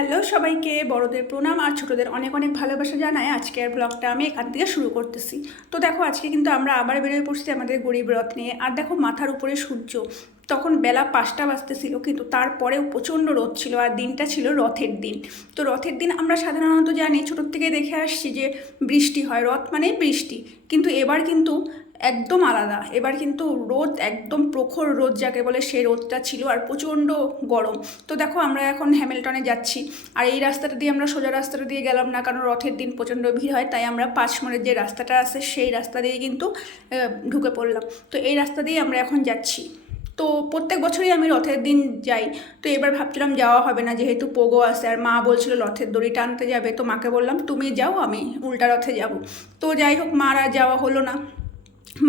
Hello সবাইকে, বড়দের প্রণাম আর ছোটদের অনেক অনেক ভালোবাসা জানায় আজকের ব্লগটা আমি এখান থেকে শুরু করতেছি। তো দেখো, আজকে কিন্তু আমরা আবার বেরোয় পড়ছি আমাদের গরিব রথ নিয়ে। আর দেখো, মাথার উপরে সূর্য। তখন বেলা পাঁচটা বাজতেছিল, কিন্তু তারপরেও প্রচণ্ড রোদ ছিল আর দিনটা ছিল রথের দিন। তো রথের দিন আমরা সাধারণত জানি, ছোটোর থেকে দেখে আসছি যে বৃষ্টি হয়। রথ মানেই বৃষ্টি। কিন্তু এবার কিন্তু একদম আলাদা। এবার কিন্তু রোদ, একদম প্রখর রোদ যাকে বলে সেই রোদটা ছিল আর প্রচণ্ড গরম। তো দেখো আমরা এখন হ্যামিল্টনে যাচ্ছি। আর এই রাস্তাটা দিয়ে আমরা সোজা রাস্তাটা দিয়ে গেলাম না, কারণ রথের দিন প্রচণ্ড ভিড় হয়, তাই আমরা পাঁচ মোড়ের যে রাস্তাটা আছে, সেই রাস্তা দিয়ে কিন্তু ঢুকে পড়লাম। তো এই রাস্তা দিয়ে আমরা এখন যাচ্ছি। তো প্রত্যেক বছরই আমি রথের দিন যাই। তো এবার ভাবছিলাম যাওয়া হবে না, যেহেতু পোগো আছে, আর মা বলছিল রথের দড়ি টানতে যাবে, তো মাকে বললাম, তুমি যাও, আমি উল্টা রথে যাব। তো যাই হোক, মার যাওয়া হলো না।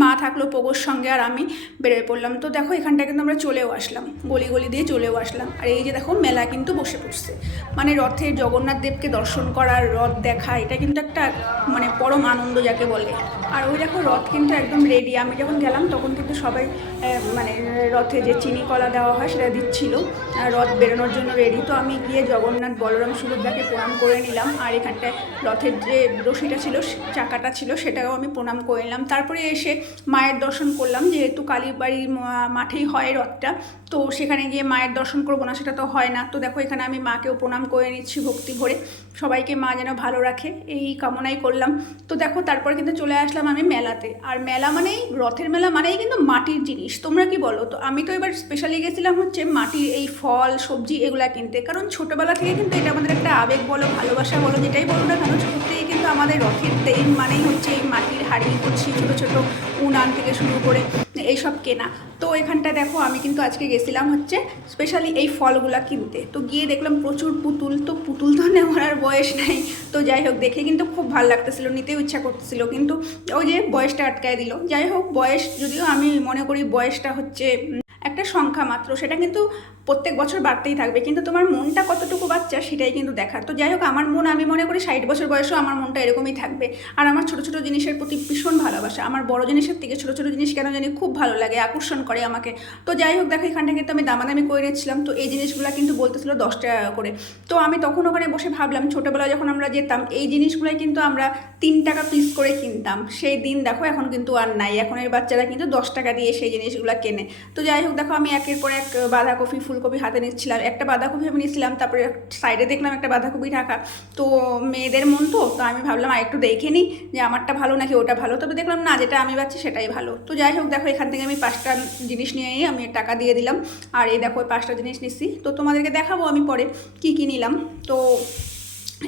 মা থাকল পোগোর সঙ্গে আর আমি বেরোয় পড়লাম। তো দেখো এখানটা কিন্তু আমরা চলেও আসলাম। গলি গলি দিয়ে চলেও আসলাম। আর এই যে দেখো মেলা কিন্তু বসে পড়ছে। মানে রথে জগন্নাথ দেবকে দর্শন করার, রথ দেখা, এটা কিন্তু একটা মানে পরম আনন্দ যাকে বলে। আর ওই দেখো রথ কিন্তু একদম রেডি আমি যখন গেলাম তখন কিন্তু সবাই মানে রথে যে চিনি কলা দেওয়া হয় সেটা দিচ্ছিল। রথ বেরোনোর জন্য রেডি তো আমি গিয়ে জগন্নাথ বলরাম সুভদ্রাকে প্রণাম করে নিলাম। আর এখানটায় রথের যে রশিটা ছিল, চাকাটা ছিল, সেটাও আমি প্রণাম করে নিলাম। তারপরে এসে মায়ের দর্শন করলাম যেহেতু কালীবাড়ির মাঠেই হয় রথটা। তো সেখানে গিয়ে মায়ের দর্শন করব না, সেটা তো হয় না। তো দেখো, এখানে আমি মাকেও প্রণাম করে নিচ্ছি ভক্তি ভরে। সবাইকে মা যেন ভালো রাখে, এই কামনাই করলাম। তো দেখো, তারপর কিন্তু চলে আসলাম আমি মেলাতে। আর মেলা মানেই, রথের মেলা মানেই কিন্তু মাটির জিনিস। তোমরা কি বলো? তো আমি তো এবার স্পেশালি গেছিলাম হচ্ছে মাটির এই ফল, সবজি এগুলা কিনতে। কারণ ছোটোবেলা থেকে কিন্তু এটা আমাদের একটা আবেগ বলো, ভালোবাসা বলো, যেটাই বলো না কেন, ছোটো থেকে কিন্তু আমাদের রথের দিন মানেই হচ্ছে এই মাটির হাড়ি করছি ছোটো ছোটো উনান থেকে শুরু করে। এইসব কেনা। তো এখানটা দেখো, আমি কিন্তু আজকে গেছিলাম হচ্ছে স্পেশালি এই ফলগুলা কিনতে। তো গিয়ে দেখলাম প্রচুর পুতুল, তো পুতুল তো নেওয়ার আর বয়স নাই। তো যাই হোক, দেখে কিন্তু খুব ভালো লাগতেছিল, নিতেও ইচ্ছা করতেছিল। কিন্তু ওই যে বয়সটা আটকায় দিল। যাই হোক, বয়স, যদিও আমি মনে করি বয়সটা হচ্ছে একটা সংখ্যা মাত্র, সেটা কিন্তু প্রত্যেক বছর বাড়তেই থাকবে। কিন্তু তোমার মনটা কতটুকু বাচ্চা, সেটাই কিন্তু দেখার। তো যাই হোক, আমার মন, আমি মনে করি ষাট বছর বয়সেও আমার মনটা এরকমই থাকবে। আর আমার ছোটো ছোটো জিনিসের প্রতি ভীষণ ভালোবাসা। আমার বড় জিনিসের থেকে ছোটো ছোটো জিনিস কেন জানি খুব ভালো লাগে, আকর্ষণ করে আমাকে। তো যাই হোক, দেখো, এখানটা কিন্তু আমি দামাদামি করে নিচ্ছিলাম তো এই জিনিসগুলো কিন্তু বলতেছিল দশ টাকা করে। তো আমি তখন ওখানে বসে ভাবলাম, ছোটোবেলায় যখন আমরা যেতাম, এই জিনিসগুলোই কিন্তু আমরা তিন টাকা পিস করে কিনতাম। সেই দিন দেখো, এখন কিন্তু আর নাই। এখনের বাচ্চারা কিন্তু দশ টাকা দিয়ে সেই জিনিসগুলো কেনে। তো যাই হোক দেখো আমি একের পর এক বাঁধাকপি, ফুলকপি হাতে নিচ্ছিলাম। একটা বাঁধাকপি আমি নিচ্ছিলাম, তারপরে সাইডে দেখলাম একটা বাঁধাকপি ঢাকা। তো মেয়েদের মন তো তো আমি ভাবলাম আর একটু দেখে নিই যে আমারটা ভালো নাকি ওটা ভালো। তবে দেখলাম, না, যেটা আমি পাচ্ছি সেটাই ভালো। তো যাই হোক, দেখো, এখান থেকে আমি পাঁচটা জিনিস নিয়ে আমি টাকা দিয়ে দিলাম। আর এই দেখো পাঁচটা জিনিস নিচ্ছি। তো তোমাদেরকে দেখাবো আমি পরে কি কী নিলাম। তো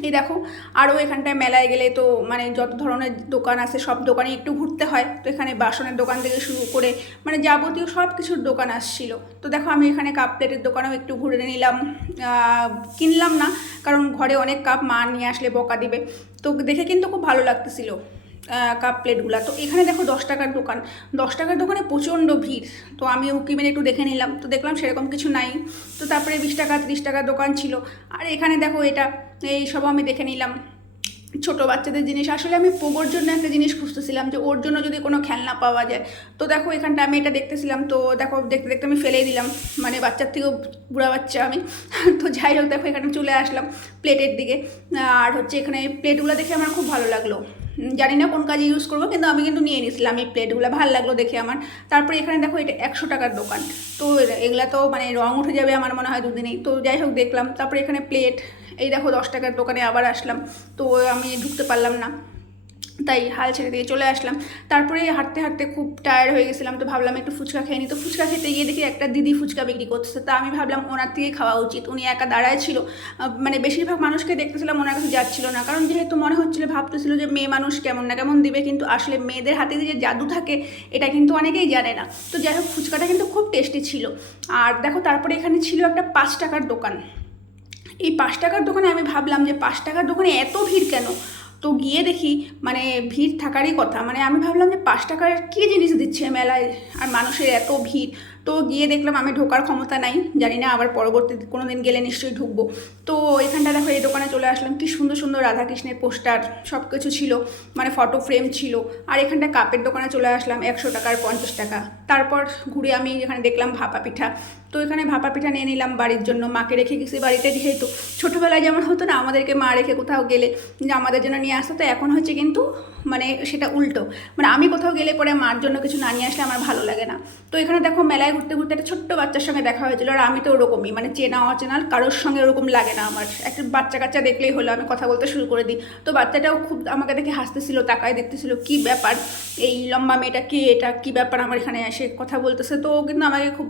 এই দেখো আরও এখানটায় মেলায় গেলে তো মানে যত ধরনের দোকান আছে, সব দোকানে একটু ঘুরতে হয়। তো এখানে বাসনের দোকান থেকে শুরু করে মানে যাবতীয় সব কিছুর দোকান আসছিল। তো দেখো, আমি এখানে কাপ প্লেটের দোকানেও একটু ঘুরে নিলাম। কিনলাম না, কারণ ঘরে অনেক কাপ মা নিয়ে আসলে বকা দিবে। তো দেখে কিন্তু খুব ভালো লাগতেছিল। কাপ প্লেটগুলো তো এখানে দেখো দশ টাকার দোকান। দশ টাকার দোকানে প্রচণ্ড ভিড়। তো আমি উকি মেরে একটু দেখে নিলাম। তো দেখলাম সেরকম কিছু নাই। তো তারপরে বিশ টাকা, তিরিশ টাকার দোকান ছিল। আর এখানে দেখো এটা, এই সব আমি দেখে নিলাম। ছোটো বাচ্চাদের জিনিস। আসলে আমি পোগোর জন্য একটা জিনিস খুঁজতেছিলাম যে ওর জন্য যদি কোনো খেলনা পাওয়া যায়। তো দেখো এখানটা আমি এটা দেখতেছিলাম। তো দেখো, দেখতে দেখতে আমি ফেলেই দিলাম। মানে বাচ্চার থেকেও বুড়া বাচ্চা আমি। তো যাই হোক, দেখো এখানে চলে আসলাম প্লেটের দিকে। আর হচ্ছে এখানে প্লেটগুলো দেখে আমার খুব ভালো লাগল। জানি না কোন কাজে ইউজ করব, কিন্তু আমি কিন্তু নিয়ে নিয়েছিলাম এই প্লেটগুলো, ভালো লাগল দেখে আমার। তারপরে এখানে দেখো এটা একশো টাকার দোকান। তো এগুলা তো মানে রং উঠে যাবে আমার মনে হয় দুদিনেই। তো যাই হোক দেখলাম, তারপরে এখানে প্লেট এই দেখো দশ টাকার দোকানে আবার আসলাম। তো আমি ঢুকতে পারলাম না। তাই হাল ছেড়ে দিয়ে চলে আসলাম। তারপরে হাঁটতে হাঁটতে খুব টায়ার্ড হয়ে গেছিলাম, তো ভাবলাম একটু ফুচকা খেয়ে নিই। তো ফুচকা খেতে গিয়ে দেখি একটা দিদি ফুচকা বিক্রি করতেছে। তা আমি ভাবলাম ওনার থেকে খাওয়া উচিত। উনি একা দাঁড়ায় ছিল। মানে বেশিরভাগ মানুষকে দেখতেছিলাম ওনার কাছে যাচ্ছিল না। কারণ যেহেতু মনে হচ্ছিল, ভাবতেছিল যে মেয়ে মানুষ কেমন না কেমন দিবে, কিন্তু আসলে মেয়েদের হাতে যে জাদু থাকে, এটা কিন্তু অনেকেই জানে না। তো যাই হোক, ফুচকাটা কিন্তু খুব টেস্টি ছিল। আর দেখো, তারপরে এখানে ছিল একটা পাঁচ টাকার দোকান। এই পাঁচ টাকার দোকানে আমি ভাবলাম যে পাঁচ টাকার দোকানে এত ভিড় কেন? তো গিয়ে দেখি মানে ভিড় থাকারই কথা। মানে আমি ভাবলাম যে পাঁচ টাকার কী জিনিস দিচ্ছে মেলায়? আর মানুষের এত ভিড়। তো গিয়ে দেখলাম আমি ঢোকার ক্ষমতা নাই, জানি না আবার পরবর্তী কোনো দিন গেলে নিশ্চয়ই ঢুকবো। তো এখানটা দেখো এই দোকানে চলে আসলাম, কি সুন্দর সুন্দর রাধাকৃষ্ণের পোস্টার সব কিছু ছিল মানে ফটো ফ্রেম ছিল। আর এখানটা কাপের দোকানে চলে আসলাম, একশো টাকার পঞ্চাশ টাকা। তারপর ঘুরে আমি এখানে দেখলাম ভাপা পিঠা। তো এখানে ভাপা পিঠা নিয়ে নিলাম বাড়ির জন্য, মাকে রেখে গেছি বাড়িতে যেহেতু। ছোটোবেলায় যেমন হতো না, আমাদেরকে মা রেখে কোথাও গেলে, যে আমাদের জন্য নিয়ে আসতো, তো এখন হচ্ছে কিন্তু মানে সেটা উল্টো। মানে আমি কোথাও গেলে পরে মার জন্য কিছু না নিয়ে আসলে আমার ভালো লাগে না। তো এখানে দেখো মেলায় ঘুরতে ঘুরতে একটা ছোট্ট বাচ্চার সঙ্গে দেখা হয়েছিল আর আমি তো ওরকমই মানে চেনা অচেনা কারোর সঙ্গে ওরকম লাগে না আমার। একটা বাচ্চা কাচ্চা দেখলেই হলো, আমি কথা বলতে শুরু করে দিই। তো বাচ্চাটাও খুব আমাকে দেখে হাসতেছিল, তাকায় দেখতেছিল, কি ব্যাপার? এই লম্বা মেয়েটা কে? এটা কি ব্যাপার আমার এখানে এসে কথা বলতেছে? তো কিন্তু আমাকে খুব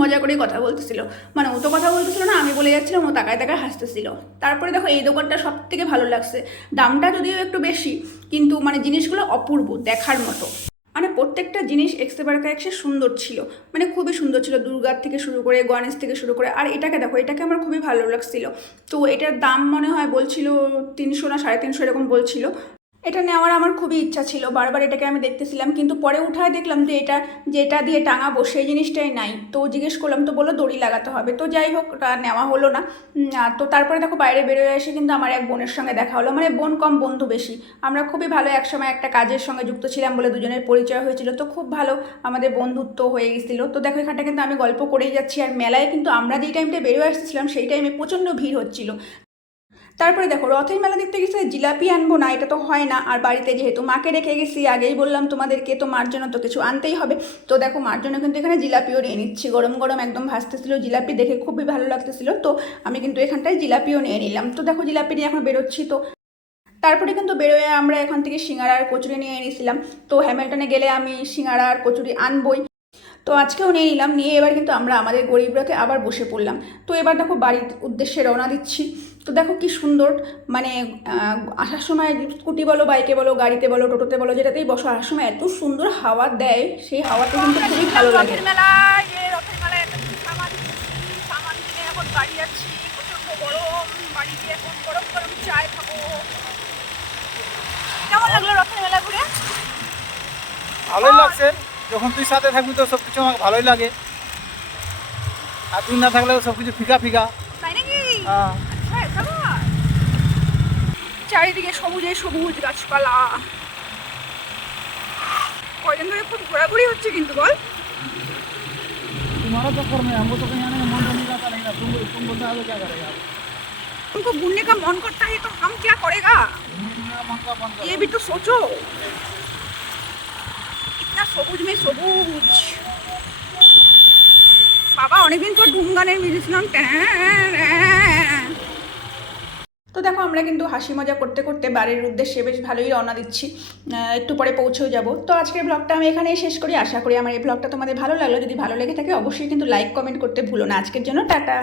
মজা করেই কথা বলতেছিল। মানে ও তো কথা বলতেছিল না, আমি বলে যাচ্ছিলাম, ও তাকায় তাকায় হাসতেছিল। তারপরে দেখো এই দোকানটা সব থেকে ভালো লাগছে। দামটা যদিও একটু বেশি, কিন্তু মানে জিনিসগুলো অপূর্ব দেখার মতো। মানে প্রত্যেকটা জিনিস এক্সেবার কাছে সুন্দর ছিল। মানে খুবই সুন্দর ছিল, দুর্গার থেকে শুরু করে, গণেশ থেকে শুরু করে। আর এটাকে দেখো, এটাকে আমার খুবই ভালো লাগছিল। তো এটার দাম মনে হয় বলছিল তিনশো না সাড়ে তিনশো এরকম বলছিল। এটা নেওয়ার আমার খুবই ইচ্ছা ছিল, বারবার এটাকে আমি দেখতেছিলাম, কিন্তু পরে উঠায় দেখলাম যে এটা, যেটা দিয়ে টাঙাবো সেই জিনিসটাই নাই। তো জিজ্ঞেস করলাম, তো বলল দড়ি লাগাতে হবে। তো যাই হোক নেওয়া হলো না। তো তারপরে দেখো বাইরে বেরোয় এসে কিন্তু আমার এক বোনের সঙ্গে দেখা হলো। মানে বোন কম, বন্ধু বেশি। আমরা খুবই ভালো একসময় একটা কাজের সঙ্গে যুক্ত ছিলাম বলে দুজনের পরিচয় হয়েছিল। তো খুব ভালো আমাদের বন্ধুত্ব হয়ে গেছিল। তো দেখো এখানটা কিন্তু আমি গল্প করেই যাচ্ছি। আর মেলায় কিন্তু আমরা যেই টাইমটা বেরোয় আসতেছিলাম, সেই টাইমে প্রচণ্ড ভিড় হচ্ছিল। তারপরে দেখো, রথের মেলা দেখতে গেছি জিলাপি আনব না, এটা তো হয় না। আর বাড়িতে যেহেতু মাকে রেখে গেছি, আগেই বললাম তোমাদেরকে, তো মার জন্য তো কিছু আনতেই হবে। তো দেখো, মার জন্য কিন্তু এখানে জিলাপিও নিয়ে নিচ্ছি। গরম গরম একদম ভাসতেছিল, জিলাপি দেখে খুবই ভালো লাগতেছিল। তো আমি কিন্তু এখানটায় জিলাপিও নিয়ে নিলাম। তো দেখো, জিলাপি নিয়ে এখন বেরোচ্ছি, তো তারপরে কিন্তু বেরোয় আমরা এখান থেকে সিঙ্গারা আর কচুরি নিয়ে এনেছিলাম। তো হ্যামিল্টনে গেলে আমি সিঙ্গারা আর কচুরি আনবই। তো আজকেও নিয়ে নিলাম, নিয়ে এবার কিন্তু আমরা আমাদের গরিব রথে আবার বসে পড়লাম। তো এবার দেখো বাড়ির উদ্দেশ্যে রওনা দিচ্ছি। তো দেখো কি সুন্দর মানে আসার সময় স্কুটি বলো, বাইকে বলো, গাড়িতে বলো, টোটোতে বলো, যেটাতেই বসো, আসার সময় এত সুন্দর হাওয়া দেয়, সেই হাওয়াতে কিন্তু খুবই ভালো লাগে। চায় খাব কেমন লাগল রথের মেলা ঘুরে ভালোই লাগছে যখন তুই সাথে থাকবি তো সব কিছু আমাকে ভালোই লাগে আর তুই না থাকলে সব কিছু ফিকা ফিকা তাই নাকি হ্যাঁ আচ্ছা এটা ব্যাপার। চারিদিকে সবুজে সবুজ গাছপালা কয়দিন ধরে খুব ঘোরাঘুরি হচ্ছে কিন্তু বল तुम्हारा चक्कर में हमको तो कहीं आने का मन तो नहीं करता रहेगा तुम तुम बोलते हो क्या करेगा हमको घूमने का मन करता है तो हम क्या करेगा मेरा मन का बंद ये भी तो सोचो না, সবুজ মেয়ে, সবুজ। বাবা, অনেকদিন পর ধুম গানের মিলেছিলাম তো দেখো, আমরা কিন্তু হাসি মজা করতে করতে বাড়ির উদ্দেশ্যে বেশ ভালোই রওনা দিচ্ছি। একটু পরে পৌঁছেও যাব। তো আজকের ব্লগটা আমি এখানেই শেষ করি। আশা করি আমার এই ব্লগটা তোমাদের ভালো লাগল। যদি ভালো লেগে থাকে, অবশ্যই কিন্তু লাইক কমেন্ট করতে ভুলো না। আজকের জন্য টাটা।